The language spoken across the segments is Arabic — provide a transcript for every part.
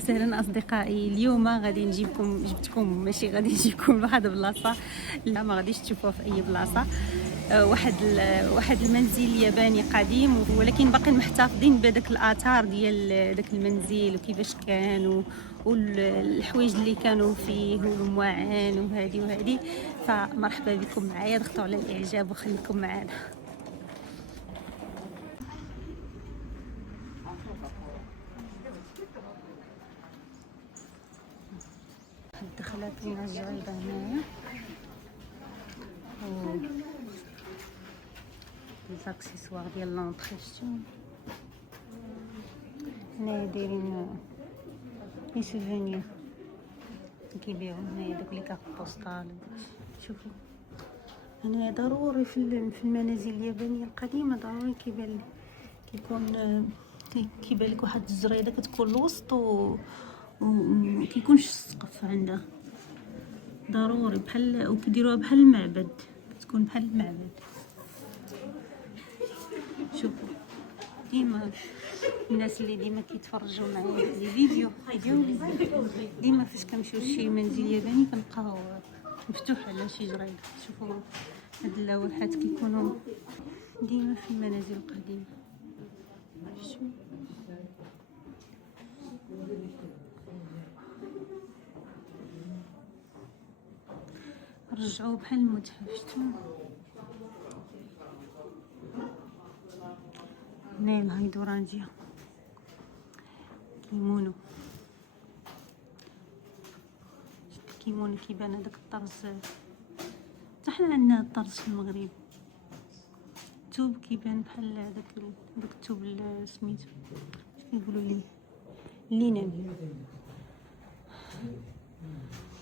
وسهلا اصدقائي. اليوم غادي جبتكم ماشي غادي نجيبكم لواحد البلاصه، لا ما غاديش تشوفوها في اي بلاصه. واحد المنزل ياباني قديم، ولكن باقي محتفظين بهذاك الاثار ديال داك المنزل وكيفاش كان والحوايج اللي كانوا فيه والمواعن وهذه. فمرحبا بكم معايا، ضغطوا على الاعجاب وخليكم معنا. دخلت لينا الجريده هنايا و ليزاكسيسوار ديال لونطري. شتو هنايا دايرين لي سوفونير كيبيعو هنايا داك لي كارت بوستال. شوفوا هنايا ضروري في المنازل اليابانيه القديمه ضروري كيبان لك واحد الجريده كتكون الوسط وكيكونش السقف عندها ضروري، بحال وكيديروها بحال المعبد، كتكون بحال المعبد. شوفوا ديما الناس اللي ديما كيتفرجوا معايا في فيديو ديما فاش كنمشيو لشي منزل ياباني كنلقاو مفتوح على شي جريده. شوفوا هاد اللوحات كيكونوا ديما في المنازل القديمه. رجعوه بحال المتحف. شتو هنايا الهيدرانجيا كيمونو. الكيمونو كيبان هذاك الطرز، حتى حنا عندنا الطرز في المغرب. الثوب كيبان بحال داك الثوب سميتو كيقولوا ليه لينن.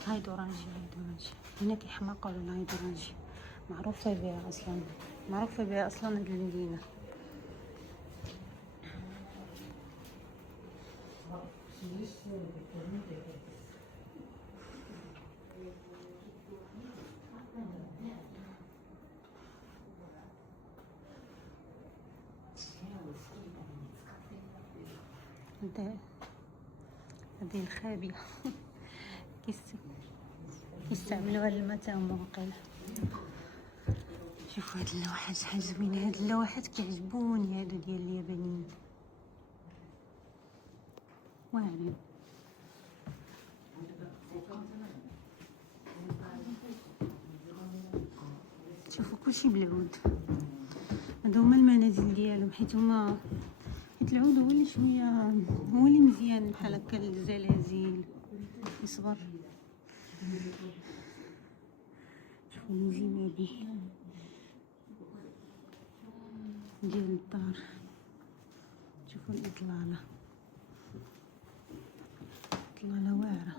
الهيدرانجيا هنا كيحماقوا على الهيدرانجيا، معروفه بها اصلا هاد المدينه. هذه الخابية كيستعملوها للمتام واقيلا. شوفوا هاد اللوحات شحال زوينه، هاد اللوحات كيعجبوني هادو ديال اليابانيين واعرين. شوفوا كلشي بالعود، هادو هما المنازل ديالهم، حيت العود هو اللي شويه هو اللي مزيان بحال هكا للزلازل يصبر. شوفوا الزنابل ديال الدار، شوفوا الاطلاله واعره.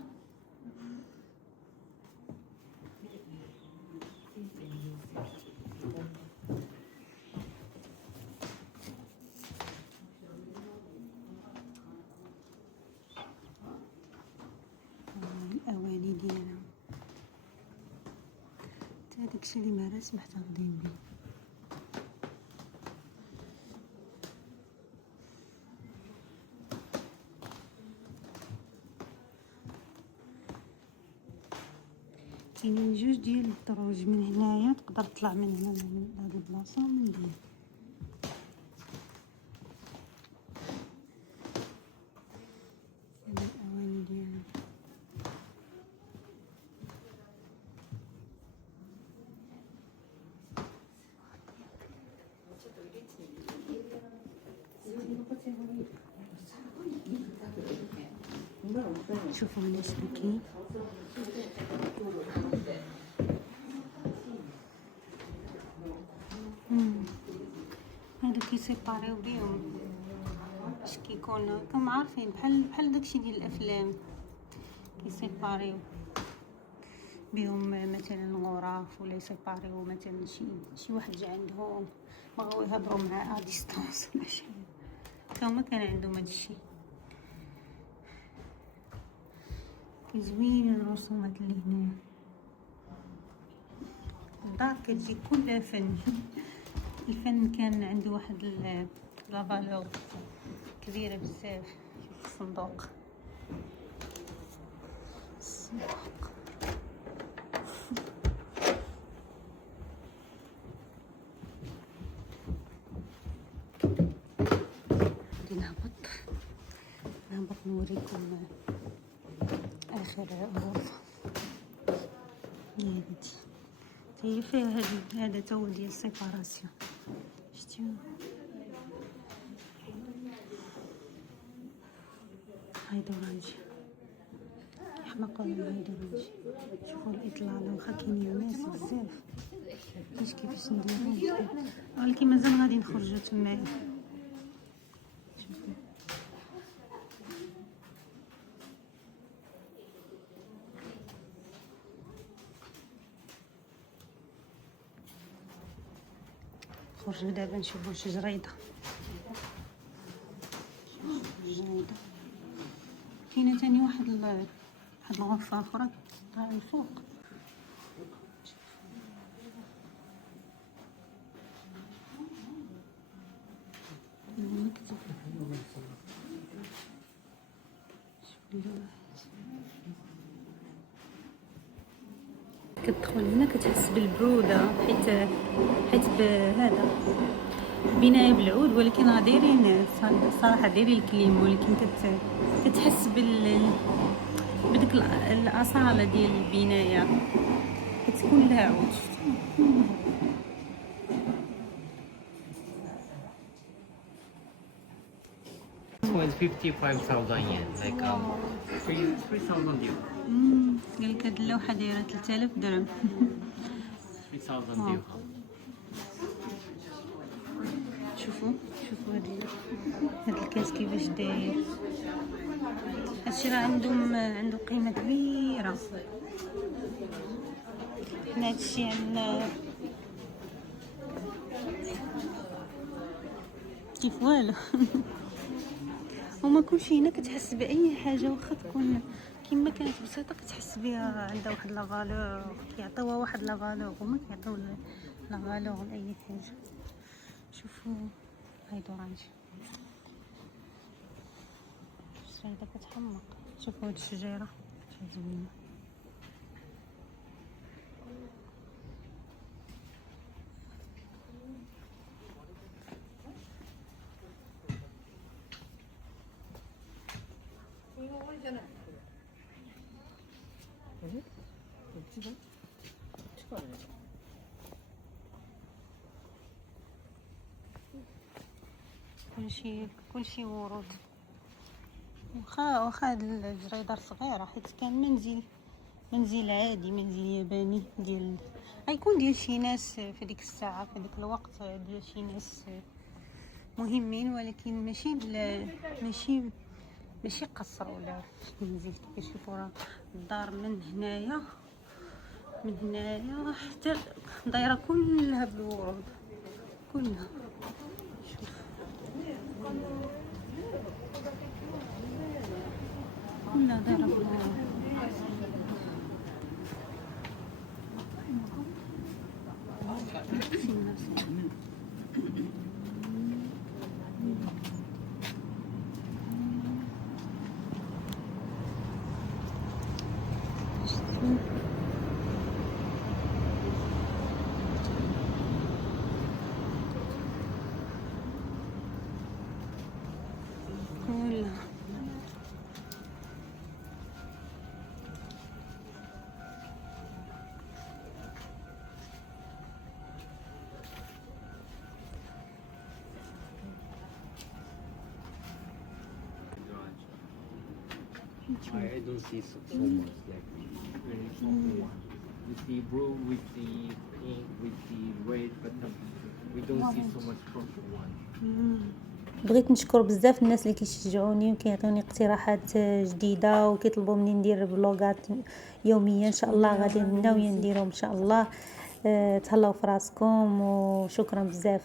الاواني ديالهم حتى داكشي اللي مارس محتفظين به. كاينين جوج ديال الدروج من هنايا، تقدر تطلع من هنا من هاد البلاصه ومن هنا. الاواني ديالهم شوفوا هنا شبكي. هادو كيسيباريو بيهم اش كيكون كم عارفين بحال داكشي ديال الافلام، كيسيباريو بهم مثلا غرف، ولا يسيباريو مثلا شي واحد جا عندهم بغاو يهضروا معاه ا ديستانس ولا شي حتى هما كان عندهم هادشي. زوين الرسومات اللي هنا، الدار كتجي كلها فن. الفن كان عنده واحد لا فالور كبيره بزاف. شوف الصندوق نهبط نوريكم اخر غرفة. هادي هي فيها هذا تو ديال السيباراسيون، شتيو هايدا ورانجي حماقة ولا هايدا ورانجي. شوفوا الاطلالة واخا كاينين ناس بزاف كيفاش نديرو، ولكن مازال غادي نخرجو تمايا. شوفوا خرجوا دابا نشوفوا شجريدة. كاينه ثاني واحد الغرفه اخرى هاي الفوق. المكتب كتدخل هنا كتحس بالبروده، حيت بهذا بنايه بالعود، ولكن راه دايرين صراحه دايرين الكليم، ولكن كتحس بديك الاصاله ديال البنايه، كتكون لها عود. Was 55,000 yen, like 3,000 dirham. قال لك هاد اللوحه دايره 3000 درهم. 3,000 dirham. شوفوا هاد الكاس كيفاش داير. هادشي راه عنده قيمه كبيره. حنا هادشي عندنا كيف والو. وما كلشي هنا كتحس باي حاجه واخا تكون كيما كانت بسيطه كتحس بها عندها واحد لا فالور، كيعطيوها واحد لا فالور وما كيعطيو لا فالور لاي حاجه. شوفوا هايدو رانجي الشجيره كتحمق. شوفوا هاد الشجيره زوينه. كلشي ورود. واخا هاد الجريدة صغيرة، حيت كان منزل عادي، منزل ياباني ديال غيكون ديال شي ناس في ديك الساعة، في ديك الوقت ديال شي ناس مهمين، ولكن ماشي قصر ولا منزل. كيشوفوا راه الدار من هنايا حتى دايره كلها بالورود كلها. شوف كلها دايره بالورود. I don't see so much like very soft one. With the blue, with the pink, with the red, but we don't see so much purple one. بغيت نشكر بزاف الناس اللي كيشجعوني وكيعطوني اقتراحات جديده وكيطلبوا مني ندير فلوغات يوميا. ان شاء الله غادي ناويه نديرهم ان شاء الله. تهلاو في راسكم وشكرا بزاف.